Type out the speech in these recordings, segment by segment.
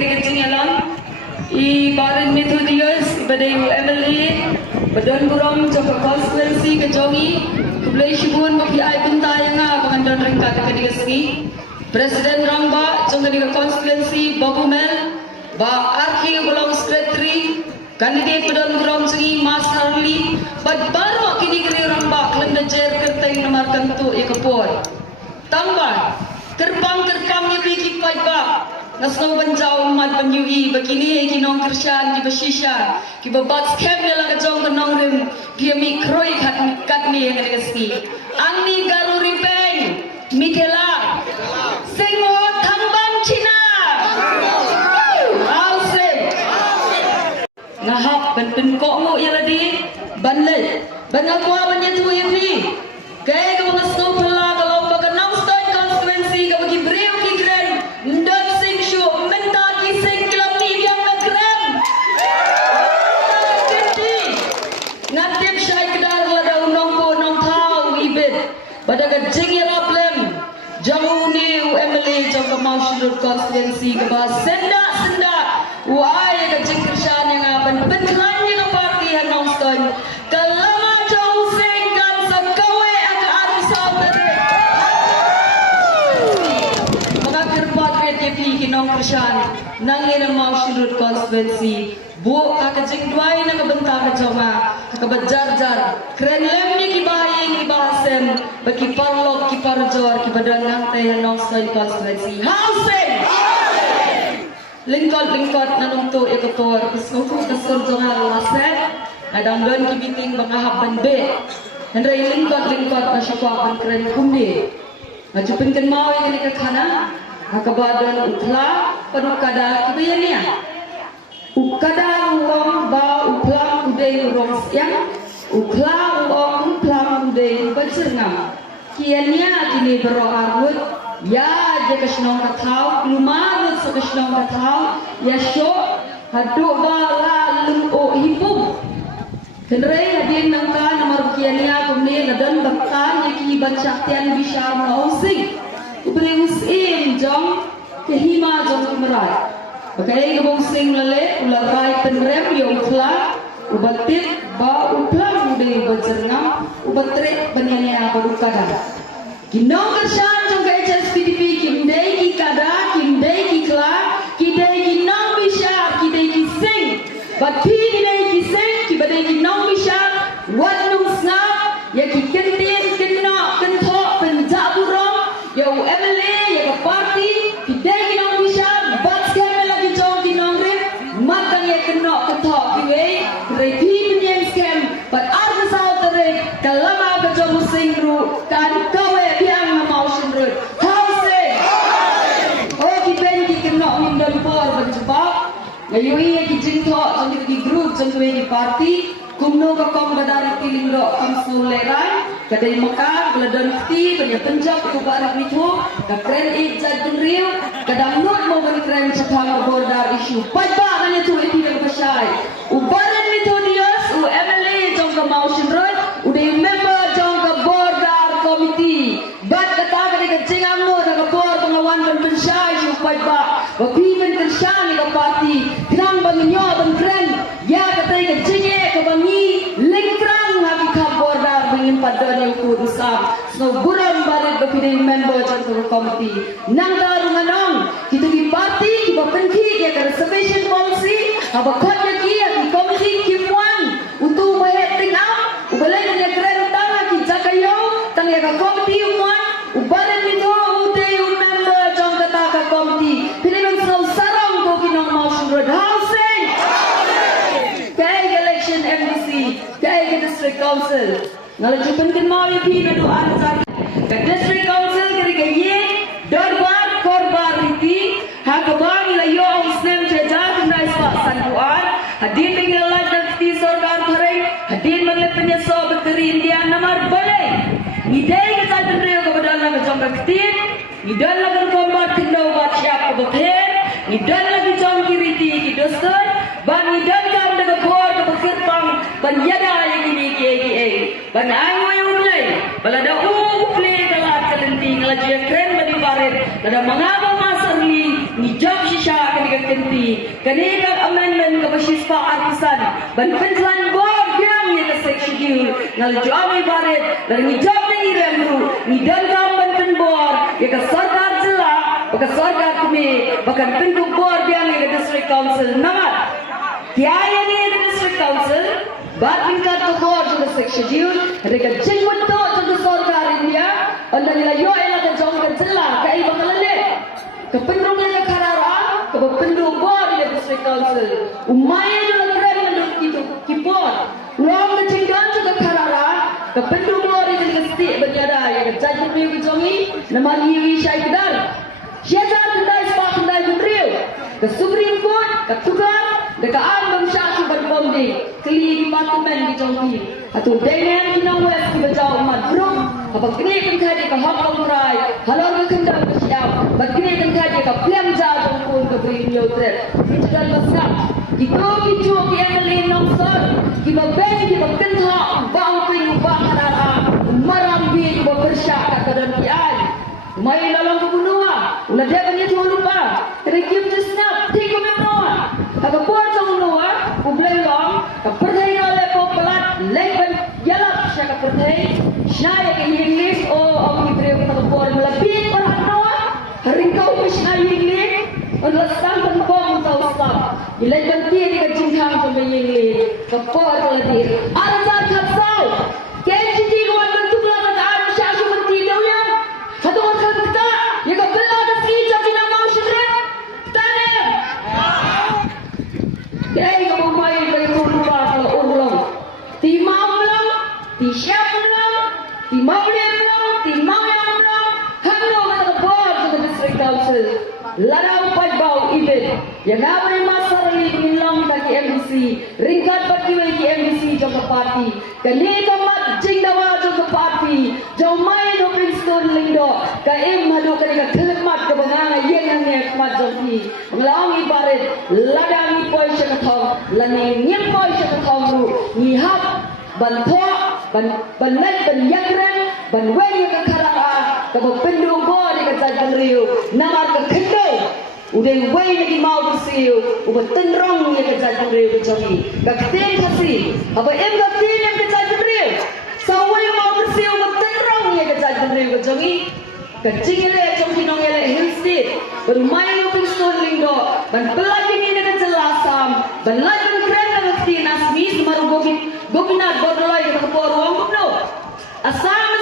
kecing alam I Barin Methodius Ibadai Emily Badan Burong Joko Constituency Kejongi Kublai Shibun Mapi Ai Bentayanga Pengandan Ringkat Kedigasi Presiden Rangba Jongkadiga Constituency Babumel Ba Arki Golong Secretary Candidate Badan Burong Jengi Mas Harli Bad Baru Kini Geri Rangba Kelenda Jer Kerteng Nomor Kantu Ikapur Tambah Kerpang-kerpang Yubi Kipai Ba Nasno Banjau Umat Banyuhi Begini Kinong Kersyan Kiba Shisha Kiba Bat Skem Dalam Kejong Kenong Rim Piami Kroi Katni Yang Kedigasi Angni Garu Ripeng Mikela Sengmo Tambang Cina Ausem Ngahap Ben Kokmu Yaladi Banlet Banakwa Banyetu Yapi Kaya Kau Ngasno Pula Kalau Baga Nongstoy Constituency Kau Bagi Beriu Kikren Ndot Sing Shu Menta Kising Kilam Ni Biang Nakrem Kinti Ngatip Syai Kedar Lada Unong Po Nong Tau Ibid Badaga Jing Yalaplem Jamu Ni Emily Jangka Maushurut Constituency Keba Senda Wai Ka Jing Kersyan Yang Aban Bentlanya Ka Parti Hanong Stoy Kalama Jong Sing Kan Sakawe Aka Adi Saudara Mga Kerpat KTP Kinong Kersyan Nangin Ang Maushurut Constituency Bu Aka Jing Dway Na Kabenta Ka Joma Kabajar-jar Kren Lem Ni Kibaying Ibahasem Bagi Parlok Kiparjor Kibadan Nangtay Hanong Stoy Constituency Housing Lingkot nanungto ikator Isnufu kasur jonga laset Adang don kibiting bangahap banbe Hendrai lingkot na syakwa keren kumdi Majupin kan mau yang nikakana Hakabadan utla Panukada kibayania Ukada uang ba uklang udai urong siang Uklang uang uklang udai bajernam Kianya kini beroarut Ya dia kesenong katau lumarut sa kesenong katau ya syok haduk bala lumpo hipum kenrei hadin nangka nomor kiania kumni nadan baktan yaki bacaktian bishar mausing ubri usim jong kehima jong kumerai bakai gebong sing lele ularai penrem ya ukla ubatit ba ukla ude ubajernam ubatrek banyanya barukada Ginong Kersyan jong ke HSPDP Kimdei ki kada, Kimdei ki kla Kidei ki nong bishar, Kidei ki sing Bati kidei ki sing, Kibadei ki nong bishar Wat nung snap Ya ki kentin, kenok, kentok, penjak burong Ya u MLA, ya ke party Kidei ki nong bishar Bat skem lagi jong ki nong rim Makan ya kenok, kentok Kiwei, repi penyeng skem Bat arga sao terik Kalama ke jong sing ru Kan kawe Ngayui yang kijing to, jang kita di grup, jang kita di parti, kumno ka kom kadari tiling ro kam suleran, kadai makan, beladan ti, banyak penjak tu barak itu, ka kren ijat penriu, kadang not mau beri kren cakang bordar isu, pada nanya tu itu yang pasai, ubaran itu dias, u MLA jang ka mau sinrot, udah member jang ka bordar komiti, bat kata kadai kecing amno, ka bor pengawan dan pensai, isu pada, wakimen kersani ka parti. Kerang banginyo ban kren ya katay ka jinge ka bangi lingkrang haki kabordar bangin padan yang kurusam so buram barit bapinin member jangka komiti nang darunganong kita di parti kita penki ya ka reservation policy abakot ya ki di komiti kimwan untuk maheting up ubalay na kren tanga ki jakayo tang ya ka komiti umwan ubalan nito ude yung member jangka ka komiti pinimang sarong ko kinong motion road housing kaya election MDC kaya district council ngalajupan kan mau ya pina doan ke district council kiri kaya dorbar korbar riti hakabang ilayo ang snem jajat na iswa sanduan hadin bigla lajang ti sorgar kare hadin maglipanya so bateri India namar balay idai kita tenreo kabadala ka jong kaktin idan lagan kombat tindaw bat siap kabakhen idan lagi jong kiriti kidostoy ban idan ka daga bor ka bakirpang ban yada yang ini KKA ban ayo ulay balada play kalat kalenting lagi kren badi paret ada mangaba masarli ni jong shisha ka digatin Kanina amendment ka masispa artisan. Ban penjuan bor yang ya ka section ngal jami baret dan ni job ni remru ni dan ban penbor ya ka sarkar jilla baka sarkar kami bahkan penku bor yang ya ka district council namat. Tiaya ni district council bat tingkat to bor to the section rega jenggot to the sarkar India anda nila yo ela ka jong ka jilla kai bakalale ka pendrung ya karara ka pendrung bor ya district council umaya do kren itu kipor long ka jenggan to the karara ka pendrung bor ya district berjada ya ka jaju bi jongi namali wi shaikdar syada tendai spa tendai bundriu ka supreme court ka tukar dekat ambang syaki berbomdi keli departemen di jongi atau denen kinang west ki bajau umat brum apa kini kan kaji ka hak rai halor ka kendal ka siap bat kini kan kaji ka plem ja jongkun ka brin yotre digital basap gitu kicu ki emeli nongsor ki babeng ki bakentha bang ping ba harara marambi ki bersyak ka kadan ki ai mai lalang ka bunua ulah dia kan itu lupa rekim jesnap tiku memroa ka por jong noa ublai long ka perdai ole ko pelat leben yalap sya ka perdai Syaya ke English om ibre ko ta por malapit para noa haringkau ko syaya English on lasang kan bom ta usap ilai banti ni ka jingkhang ko me English ka por ladir arzar khatsau kenji di ko bentuk la ta ar syashu banti dawya hatu kan kita ye ka bella da ki jadi nama syidre tane dai ko mai ko ko ba ko ulong ti mamlang ti syap di Maulian Hanglo ka board of the district council larang pagbau ibet yang away masarili minlang ka ki MDC ringkat patiway ki MDC jong ka party kani ka mat jingdawa jong ka party jong mai no Princeton lindo ka hadu ka ka khilmat ka banganga yen ang nek mat jong ki nglaong ibaret ladang ni poy siya ka thong lani nyem poy siya ka thong ru ni hap ban tho ban net ban yakran ban wen ka karara ka pendu bo ni ka jai penriu namar ka khendo udah wen ni mau bersiu ubat tenrong ni ka jai penriu ka jongi ka ten khasi apa em ka ten em ka jai penriu sawai mau bersiu ubat tenrong ni ka jai penriu ka jongi ka jingile jong kinong ele hillstate bermain no Princeton lindo ban pelagi ni ka jelasam ban lagun kren na tinas mis maru Gopinath Bordoloi ka poruang no asam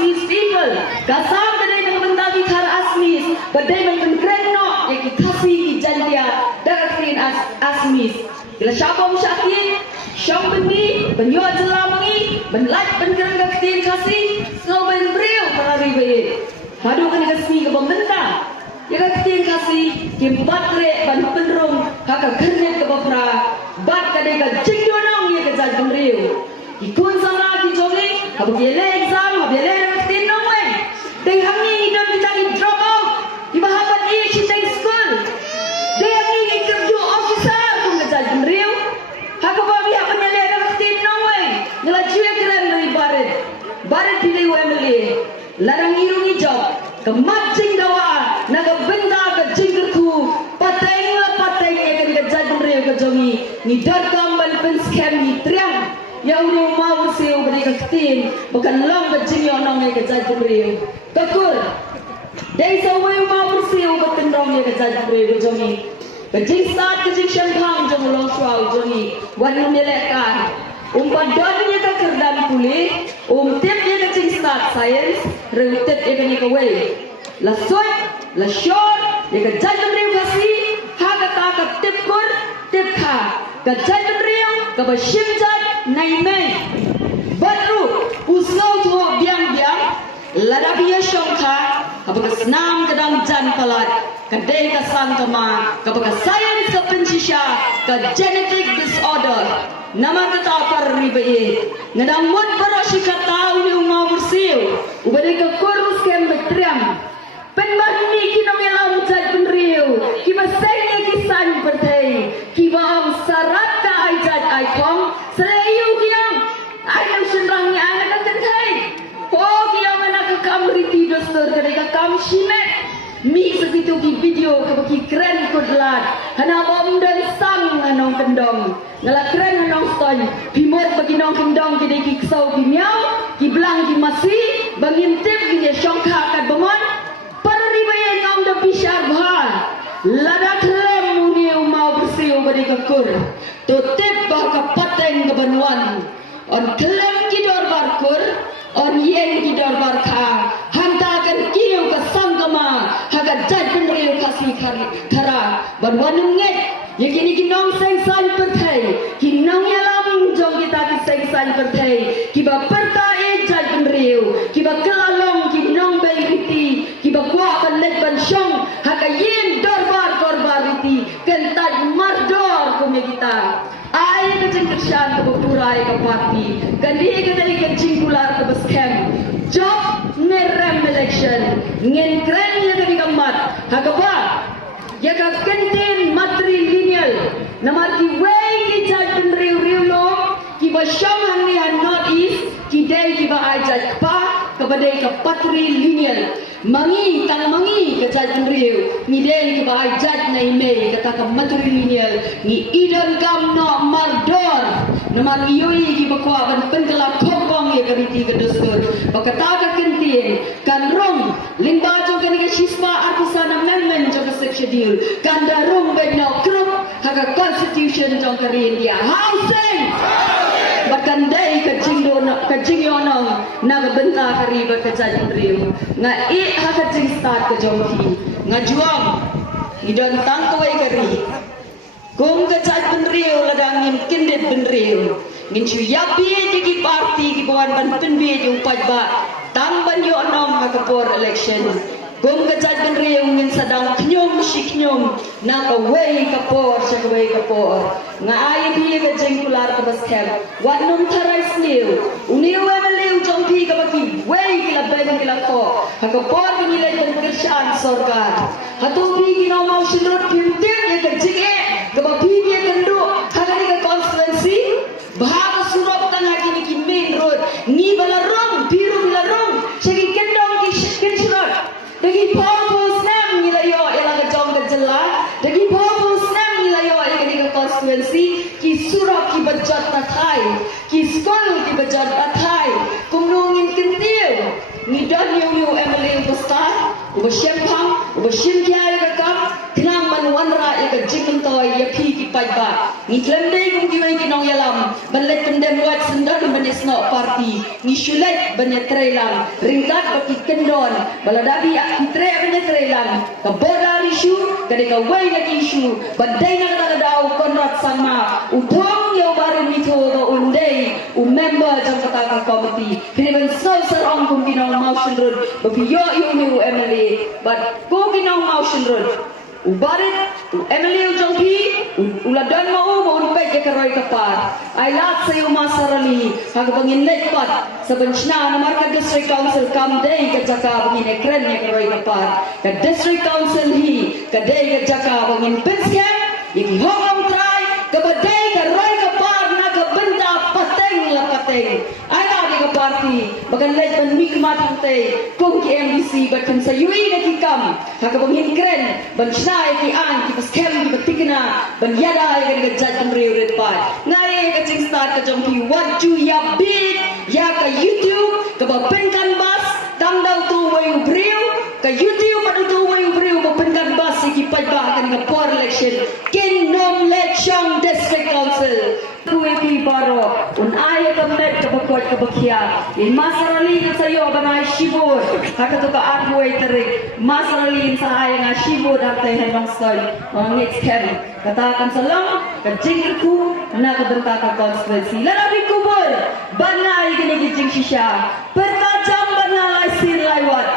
asmis people kasam kadai ng bendagi khar asmis badai man krenno ek khasi ki jandia dagatrin asmis ila syabom syaki syambni benyo jelamangi benlaj benkren gatin khasi slow ben breu parari be hadu kan kasmi ka benda ya gatin khasi kim patre ban penrong kaka kerne ka bapra bat kadai ka jingdonong ya ka jaj breu ikun sana ki jogi habu gele exam habele tin no we dei hangi idam kita di drop out di bahabat i chiteng school dei hangi interview officer kum ka jaj breu haka ba bi haknya le tin no we ngala chue kran ni baret pilih wemle larang irungi job kemat jingdawa naga benda ka jinggerku pateng kan ka jaj breu ka jogi ni .com ban pen scam ni triang yang udah mau siu beri ketin bukan long berjinyo nong ya kejaj beriu kekur dari sawai mau siu betul nong ya kejaj beriu jongi kejing start kejing syangkang jong long suau jongi wanu nyelekan umpat doni ka kerdan kulit tip ya kejing start science reutet ya kani kawai la soy la short ya kejaj beriu kasi hagata ka tip kur tip kha kejaj beriu ka bashimjat naimai baru usau tu biang ladabia syongka apakah senam kedang jan palat kadai ka sangkama apakah science ka pencisha ka genetic disorder nama kata par ribe ngadang mut barashi kata uni umau bersiu ubade ka kurus kem betriam penbarni kinong elam jad penriu kiba senge kisan bertai kiba am sarat ka aijat aikong selayu kiang ayam senrangnya anak kan thai ho kiang anak kam riti dostor kadai ka kam shimet mi situ ki video ke bagi keren kudlat hana bom dan sang anong kendong ngala keren anong stoi pimot bagi nong kendong ki deki ksau ki miau ki blang ki masi bangintip ki ne syongkha kat bomon parribayen ngom da bishar bhal lada klem muni mau bersiu bari kakur to tip ba ka pateng ke banwan on klem ki dor barkur on yen ki dor bar kha hantakan kiu ka sangkama haga jaj penriu kasih khara banwan nget yakini ki nong seng san perthai ki nong yalam jong kita ki seng san perthai ki ba perta e jaj penriu ki ba kelalong ki nong bai riti ki ba kwa ban let ban shong haga yen dor bar korbar riti kentat mardor ko me kita ai ke jengkershan ke bepurai ke parti gandi ke dari ke jingkular ke beskem job merem election ngen keren ya ke digamat hakapa ya ka kenten matrilineal namar ki way ki jaj penriu riu lo ki ba sham hang ni not east ki dai ki ba ajaj pa ke badai ke patrilineal mangi tang mangi ke jaj penriu ni dai ki ba ajaj nai me kata ke matrilineal ni idan kam no mardor namar ioi ki ba kwa ban pengelap kompong ya ke riti ke dustur bakata ka kenten kan rong lingba jo kan ke shisma artisan amendment jo ke schedule kan darung ben no group haga constitution jong ke India housing bahkan dai ke jingdo ke jingyo no na benta kari ba ke jaj penriu nga I haga jing start ke jong ki nga juang idon tang ko ai kari kung ke jaj penriu ladang ngin kindet penriu ngin chu yapi ki parti ki bawan ban penbe ju pajba tang ban yo nom ha kapor election kung ke jaj penriu ngin sadang knyom shiknyom na ka wei kapor sa wei kapor nga ai bi ke jing kular ke baskem wan num tharai sniu uniu emeliu jong pi ka baki wei ki la ben ki la ko ha kapor ki ni le ben kirshan sorgar hatu bi ki no mau shindot pintim ye ke jing e ka ba pi ye kendu ha ka ni ke constituency bahag surop tanga kini ki main road ni balarong biru balarong segi kendong ki kinshrat dagi purpose nam ni la yo ela ka jong ka jela dagi purpose nam ni la yo ela ni ka constituency ki surop ki bajat ta thai ki skol ki bajat ta thai kumnongin kintiu ni don yu emily pastar uba shempang uba shimkya ka kam tinang man wanra ka jikin toy ya pi ki pajba ni klendei kum ki wai ki nong yalam banlet kendem wat sendar banes no parti ni shulet banet trelang ringkat baki kendon baladabi ak tre banet trelang ka bodar issue kade ka wai lagi issue badai na ka daw konrat sama udong yo baru mito go undei member jang kata ka committee kini so sarong kum ki nong motion road babi yo ni emily but ko ki nong motion road ubarit emily jongpi uladan mau urpe ke karoi kapar ai lat sayo masarali hag bangin lekpat sabenchna namar ka district council kam dei ka jaka bangin ekren ne karoi kapar ka district council hi ka dei ka jaka bangin pensken yiki hongong trai ka badai ka roi kapar na ka benda pateng la pateng ai ka ka parti bagan lej ban mikmat hante kong ki MDC bakan sa yui na ki kam hag bangin kren ban snai ki an ki paskem ki batikna ban yada ay ka jaj ban reuret pa ngai ka jing start ka jong ki what you ya bit ya ka YouTube ka ba penkan bas tam daw tu way breu ka YouTube padu tu way breu ba penkan bas ki pajba kan ka por election kin nom election district council kuwi baro un ay ka met ka bakot ka bakya in masarali ka sayo banay shibor haka to ka arway tarik masarali sa ay nga shibor at henong story mga next carry katakan sa lang ka jingir ku na ka benta ka constituency larabi kubur banay ginigijing shisha pertajam banalay sirlay wat